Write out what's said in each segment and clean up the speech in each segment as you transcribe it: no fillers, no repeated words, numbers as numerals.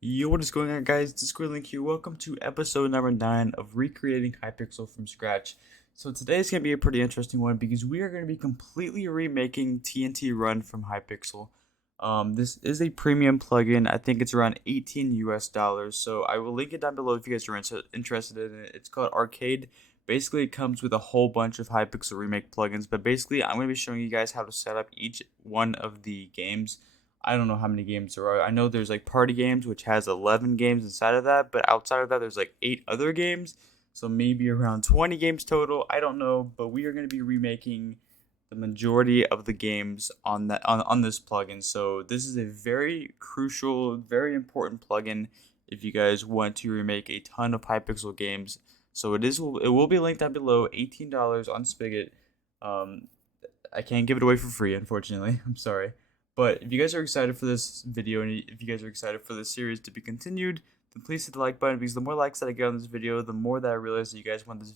Yo, what is going on, guys? Link here. Welcome to episode number 9 of recreating Hypixel from scratch. So today's going to be a pretty interesting one because we are going to be completely remaking TNT Run from Hypixel. This is a premium plugin. I think it's around 18 US dollars. So I will link it down below if you guys are interested in it. It's called Arcade. Basically, it comes with a whole bunch of Hypixel remake plugins. But basically, I'm going to be showing you guys how to set up each one of the games. I don't know how many games there are. I know there's like party games, which has 11 games inside of that, but outside of that, there's like 8 other games. So maybe around 20 games total. I don't know, but we are going to be remaking the majority of the games on this plugin. So this is a very crucial, very important plugin if you guys want to remake a ton of Hypixel games. So it will be linked down below, $18 on Spigot. Um, I can't give it away for free, unfortunately. I'm sorry. But if you guys are excited for this video and if you guys are excited for this series to be continued, then please hit the like button because the more likes that I get on this video, the more that I realize that you guys want this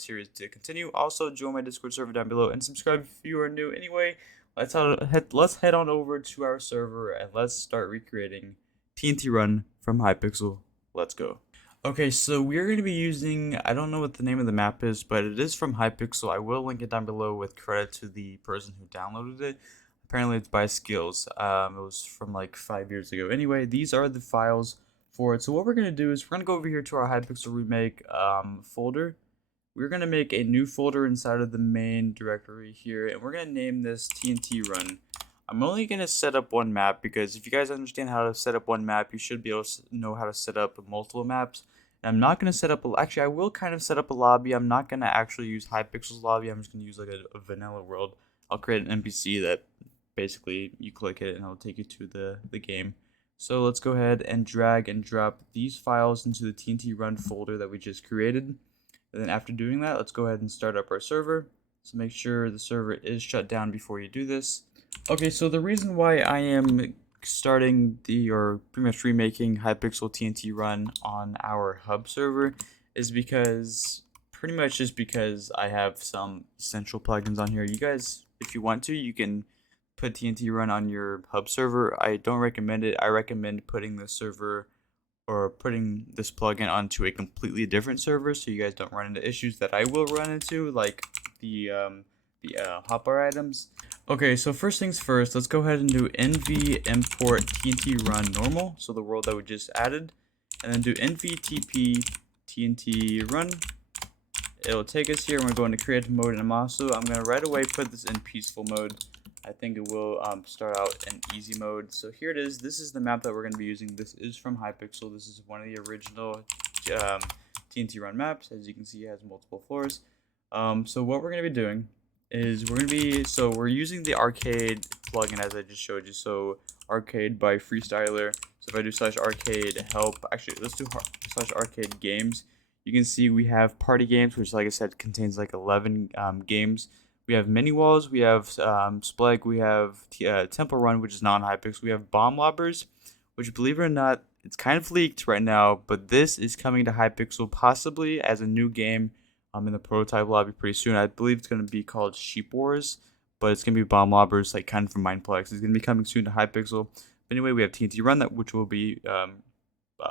series to continue. Also, join my Discord server down below and subscribe if you are new. Anyway, let's head on over to our server and let's start recreating TNT Run from Hypixel. Let's go. Okay, so we're going to be using, I don't know what the name of the map is, but it is from Hypixel. I will link it down below with credit to the person who downloaded it. Apparently it's by Skills. It was from like 5 years ago. Anyway, these are the files for it. So what we're going to do is we're going to go over here to our Hypixel Remake folder. We're going to make a new folder inside of the main directory here, and we're going to name this TNT Run. I'm only going to set up one map because if you guys understand how to set up one map, you should be able to know how to set up multiple maps. And I'm not going to set up, actually I will kind of set up a lobby. I'm not going to actually use Hypixel's lobby. I'm just going to use like a vanilla world. I'll create an NPC that basically you click it and it'll take you to the game. So let's go ahead and drag and drop these files into the TNT Run folder that we just created. And then after doing that, let's go ahead and start up our server. So make sure the server is shut down before you do this. Okay, so the reason why I am starting or pretty much remaking Hypixel TNT Run on our hub server is pretty much just because I have some essential plugins on here. You guys, if you want to, you can put TNT Run on your hub server. I don't recommend it. I recommend putting the server or putting this plugin onto a completely different server so you guys don't run into issues that I will run into, like the hotbar items. Okay, so first things first, let's go ahead and do nv import TNT Run normal, so the world that we just added, and then do nv tp TNT Run. It'll take us here. We're going to creative mode, and I'm going to right away put this in peaceful mode. I think it will start out in easy mode. So here it is. This is the map that we're going to be using. This is from Hypixel. This is one of the original TNT Run maps. As you can see, it has multiple floors. So what we're going to be doing is we're using the arcade plugin as I just showed you. So arcade by Freestyler. So if I do /arcade help, actually let's do /arcade games. You can see we have party games, which like I said contains like 11 games. We have mini walls, we have Spleg, we have Temple Run, which is non-Hypixel. We have Bomb Lobbers, which believe it or not, it's kind of leaked right now, but this is coming to Hypixel possibly as a new game in the prototype lobby pretty soon. I believe it's going to be called Sheep Wars, but it's going to be Bomb Lobbers, like kind of from Mindplex. It's going to be coming soon to Hypixel. But anyway, we have TNT Run, which we'll be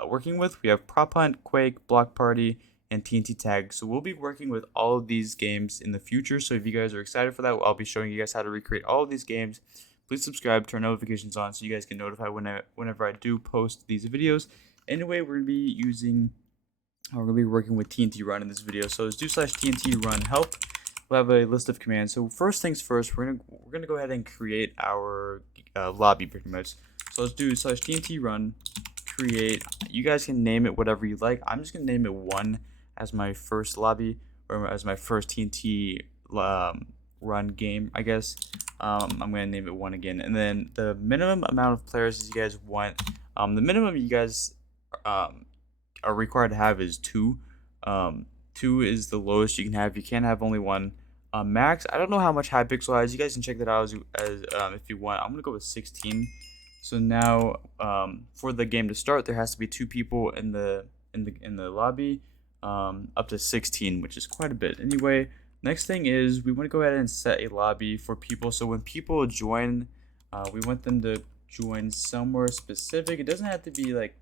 working with. We have Prop Hunt, Quake, Block Party, and TNT Tag. So we'll be working with all of these games in the future. So if you guys are excited for that, I'll be showing you guys how to recreate all of these games. Please subscribe, turn notifications on so you guys get notified whenever I do post these videos. Anyway, we're gonna be working with TNT Run in this video. So let's do /TNT Run help. We'll have a list of commands. So first things first, we're gonna go ahead and create our lobby pretty much. So let's do /TNT Run create. You guys can name it whatever you like. I'm just gonna name it 1 as my first lobby or as my first TNT Run game, I guess. I'm gonna name it 1 again, and then the minimum amount of players you guys want. The minimum you guys are required to have is 2. 2 is the lowest you can have. You can't have only 1. Max, I don't know how much Hypixel has. You guys can check that out as if you want. I'm gonna go with 16. So now, for the game to start, there has to be 2 people in the lobby, up to 16, which is quite a bit. Anyway, next thing is we want to go ahead and set a lobby for people. So when people join, we want them to join somewhere specific. It doesn't have to be like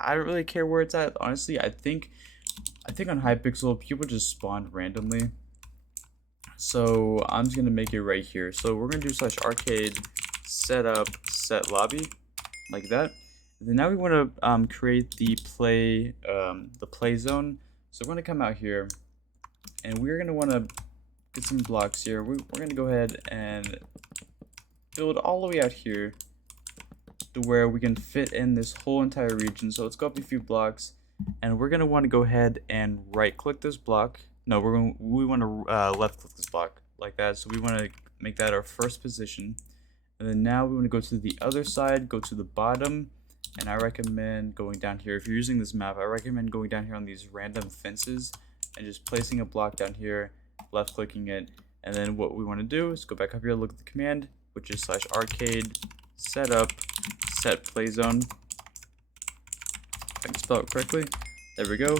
I don't really care where it's at. Honestly, I think on Hypixel people just spawn randomly. So I'm just gonna make it right here. So we're gonna do /arcade setup set lobby like that. And then now we want to create the play zone. So we're gonna come out here, and we're gonna want to get some blocks here. We're gonna go ahead and build all the way out here to where we can fit in this whole entire region. So let's go up a few blocks, and we're gonna want to go ahead and right click this block. No, we want to left click this block like that. So we want to make that our first position, and then now we want to go to the other side, go to the bottom, and I recommend going down here. If you're using this map, I recommend going down here on these random fences and just placing a block down here, left clicking it, and then what we want to do is go back up here, look at the command, which is /arcade setup set play zone. If I can spell it correctly. There we go.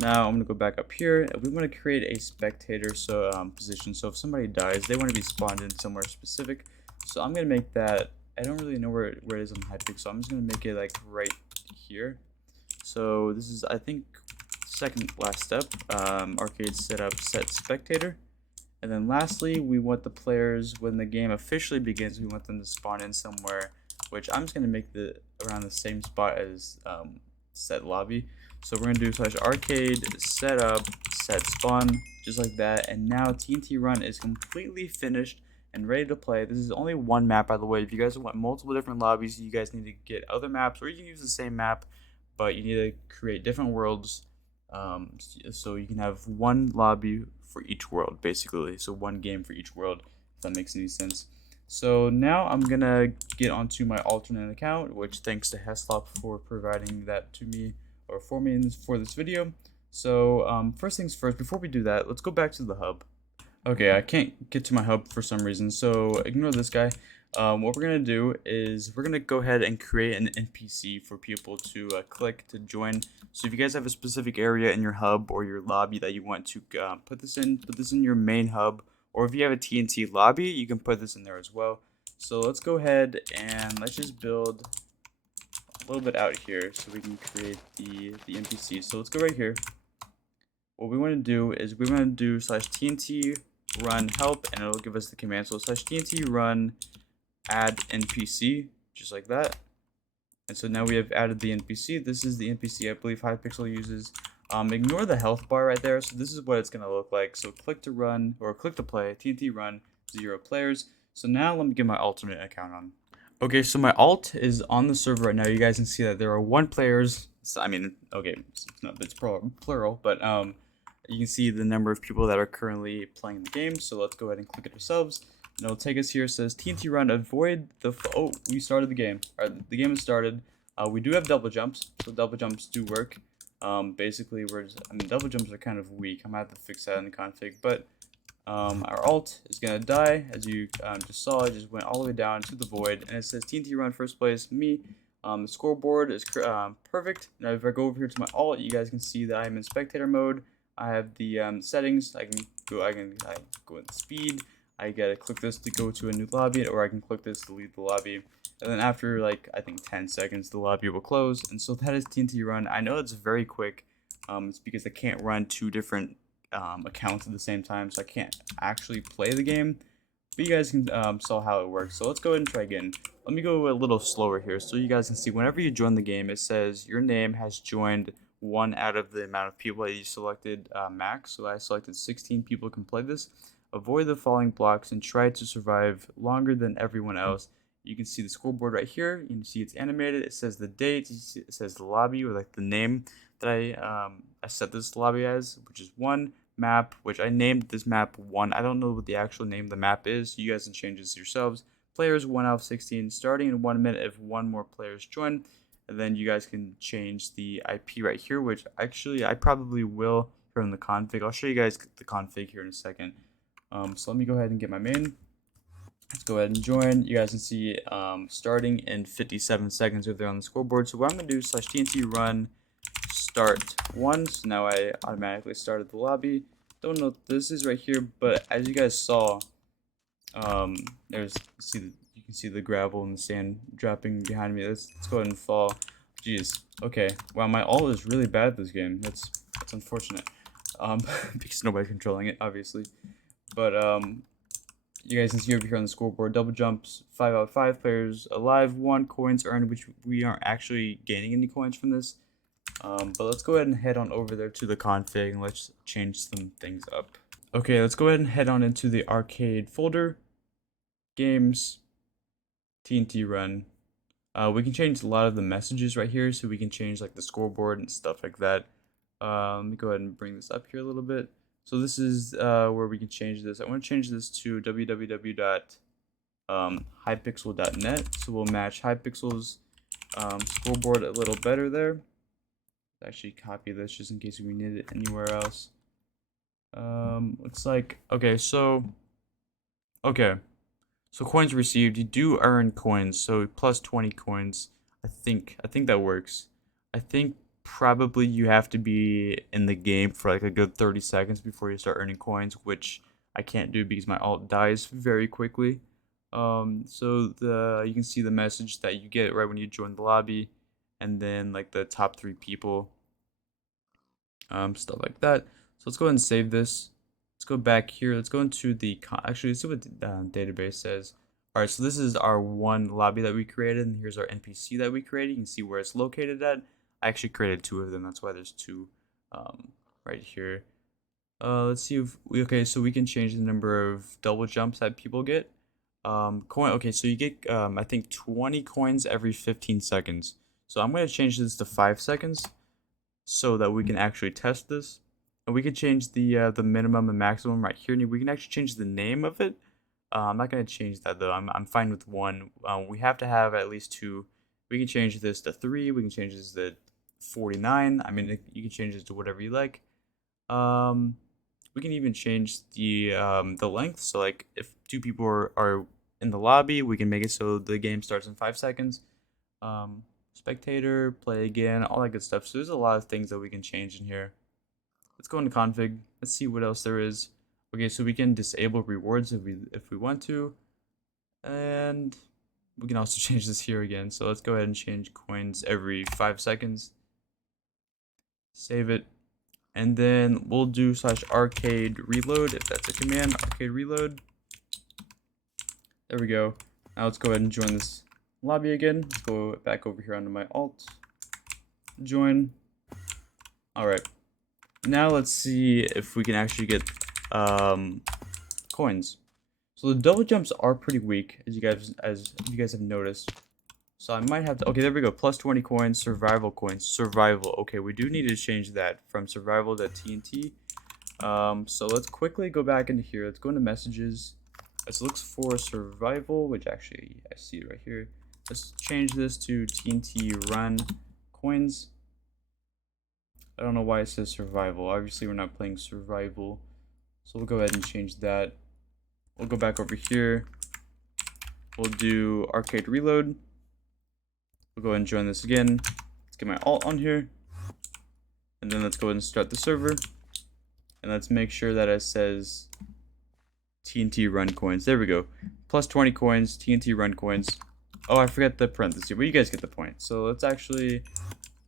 Now I'm gonna go back up here, and we want to create a spectator position. So if somebody dies, they want to be spawned in somewhere specific. So I'm gonna make that. I don't really know where it is on Hypixel, so I'm just gonna make it like right here. So this is, I think, second last step. Arcade setup set spectator. And then lastly, we want the players, when the game officially begins, we want them to spawn in somewhere, which I'm just going to make around the same spot as set lobby. So we're going to do /arcade setup set spawn, just like that. And now TNT run is completely finished and ready to play. This is only one map, by the way. If you guys want multiple different lobbies, you guys need to get other maps, or you can use the same map, but you need to create different worlds. So you can have one lobby for each world, basically. So one game for each world, if that makes any sense. So now I'm gonna get onto my alternate account, which thanks to Heslop for providing that to me, or for me for this video. So first things first, before we do that, let's go back to the hub. Okay, I can't get to my hub for some reason, so ignore this guy. What we're going to do is we're going to go ahead and create an NPC for people to click to join. So if you guys have a specific area in your hub or your lobby that you want to put this in your main hub, or if you have a TNT lobby, you can put this in there as well. So let's go ahead and let's just build a little bit out here so we can create the NPC. So let's go right here. What we want to do is we want to do /TNT run help, and it'll give us the command. So /TNT run add NPC, just like that. And so now we have added the NPC. This is the NPC I believe Hypixel uses. Ignore the health bar right there. So this is what it's going to look like. So click to run, or click to play, TNT run, 0 players. So now let me get my alternate account on. Okay, so my alt is on the server right now. You guys can see that there are 1 players. So, I mean, okay, it's plural, but you can see the number of people that are currently playing the game. So let's go ahead and click it ourselves. And it'll take us here. It says TNT run, avoid the... Oh, we started the game. All right, the game has started. We do have double jumps, so double jumps do work. Basically, double jumps are kind of weak. I'm going to have to fix that in the config. But our alt is going to die. As you just saw, it just went all the way down to the void. And it says TNT run first place, me. The scoreboard is perfect. Now, if I go over here to my alt, you guys can see that I'm in spectator mode. I have the settings. I can go in speed. I gotta click this to go to a new lobby, or I can click this to leave the lobby. And then after, like, I think 10 seconds, the lobby will close. And so that is TNT run. I know it's very quick. It's because I can't run 2 different accounts at the same time, so I can't actually play the game. But you guys can saw how it works. So let's go ahead and try again. Let me go a little slower here so you guys can see. Whenever you join the game, it says your name has joined 1 out of the amount of people that you selected max. So I selected 16 people can play this. Avoid the falling blocks and try to survive longer than everyone else. You can see the scoreboard right here. You can see it's animated. It says the date. It says the lobby, or like the name that I set this lobby as, which is 1. Map, which I named this map 1. I don't know what the actual name of the map is. You guys can change this yourselves. Players 1 out of 16. Starting in 1 minute if 1 more players join. And then you guys can change the IP right here, which actually I probably will from the config. I'll show you guys the config here in a second. So let me go ahead and get my main. Let's go ahead and join. You guys can see starting in 57 seconds if they're on the scoreboard. So what I'm going to do is /TNT run start 1. So now I automatically started the lobby. Don't know what this is right here, but as you guys saw, you can see the gravel and the sand dropping behind me. Let's go ahead and fall. Jeez. Okay. Wow, my ult is really bad this game. That's unfortunate. Because nobody's controlling it, obviously. But you guys can see over here on the scoreboard, double jumps, 5 out of 5 players alive, 1 coins earned, which we aren't actually gaining any coins from this. But let's go ahead and head on over there to the config and let's change some things up. Okay, let's go ahead and head on into the arcade folder, games, TNT run. We can change a lot of the messages right here, so we can change like the scoreboard and stuff like that. Let me go ahead and bring this up here a little bit. So this is where we can change this. I want to change this to www.hypixel.net. So we'll match Hypixel's scoreboard a little better there. Let's actually copy this just in case we need it anywhere else. Looks like okay. So coins received. You do earn coins. So plus 20 coins. I think that works. I think probably you have to be in the game for like a good 30 seconds before you start earning coins, which I can't do because my ult dies very quickly. So you can see the message that you get right when you join the lobby, and then like the top 3 people, stuff like that. So let's go ahead and save this. Let's go back here. Let's go into the actually let's see what the database says. All right, so this is our one lobby that we created, and here's our NPC that we created. You can see where it's located at. I actually created 2 of them. That's why there's 2 right here. Let's see if okay, so we can change the number of double jumps that people get. Okay, so you get I think 20 coins every 15 seconds. So I'm gonna change this to 5 seconds so that we can actually test this. And we can change the minimum and maximum right here. And we can actually change the name of it. I'm not gonna change that though. I'm fine with 1. We have to have at least 2. We can change this to 3. We can change this to 49. I mean, you can change this to whatever you like. We can even change the length. So like if 2 people are in the lobby, we can make it so the game starts in 5 seconds. Spectator, play again, all that good stuff. So there's a lot of things that we can change in here. Let's go into config. Let's see what else there is. Okay, so we can disable rewards if we want to, and we can also change this here again. So let's go ahead and change coins every 5 seconds. Save it, and then we'll do /arcade reload if that's a command. Arcade reload. There we go. Now let's go ahead and join this lobby again. Let's go back over here onto my alt. Join. All right. Now let's see if we can actually get coins. So the double jumps are pretty weak, as you guys have noticed. So I might have to. Okay, there we go. Plus 20 coins, survival coins, survival. Okay, we do need to change that from survival to TNT. So let's quickly go back into here. Let's go into messages. Let's look for survival, which actually I see it right here. Let's change this to TNT run coins. I don't know why it says survival. Obviously, we're not playing survival. So we'll go ahead and change that. We'll go back over here. We'll do arcade reload. We'll go ahead and join this again. Let's get my alt on here. And then let's go ahead and start the server. And let's make sure that it says TNT run coins. There we go. Plus 20 coins, TNT run coins. Oh, I forgot the parentheses, but you guys get the point. So let's actually...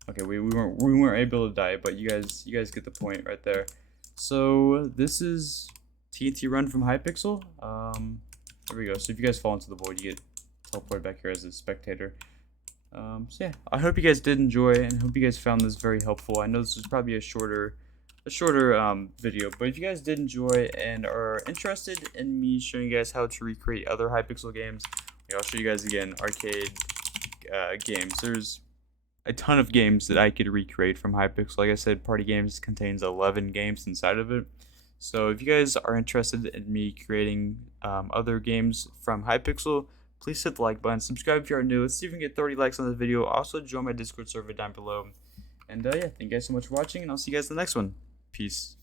Okay, we weren't able to die, but you guys get the point right there. So this is TNT run from Hypixel. There we go. So if you guys fall into the void, you get teleported back here as a spectator. So yeah, I hope you guys did enjoy, and hope you guys found this very helpful. I know this was probably a shorter video, but if you guys did enjoy and are interested in me showing you guys how to recreate other Hypixel games, I'll show you guys again arcade games. There's a ton of games that I could recreate from Hypixel. Like I said, Party Games contains 11 games inside of it. So if you guys are interested in me creating other games from Hypixel, please hit the like button, subscribe if you are new. Let's see if we can get 30 likes on this video. Also, join my Discord server down below. And yeah, thank you guys so much for watching, and I'll see you guys in the next one. Peace.